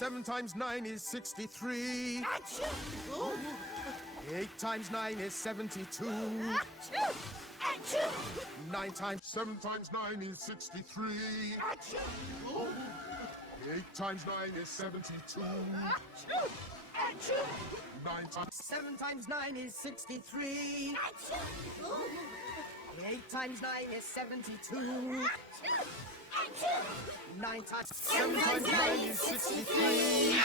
7 times 9 is 63. 8 times 9 is 72. 9 times 7 times 9 is 63. 8 times 9 is 72. 9 times 7 times 9 is 63. 8 times 9 is 72. 9 times 7 times 9 is 63.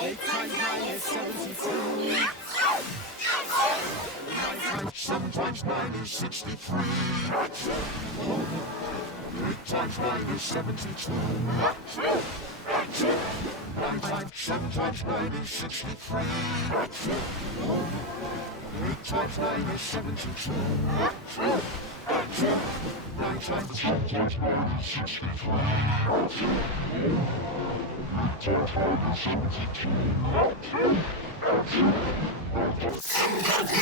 8 times 9 is 72. 9 times 7 times 9 is 63. 8 times 9 is 72. 9 times 7 times 9 is 63. 8 times 9 is 72. 9 times 7 times 9 is 63. 8 times 9 is 72. 7 times 9 is 63. 8 times 9 is 72. 9 times 7 times 9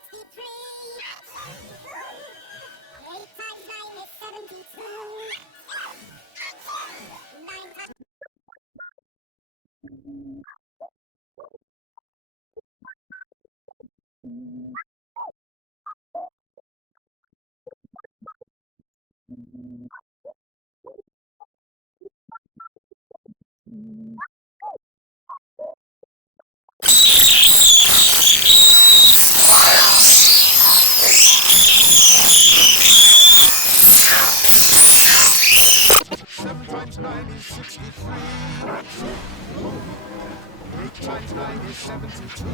is 63. 8 times 9 is 72. 9 times Seven times 9 is 63. 8 times 9 is 72.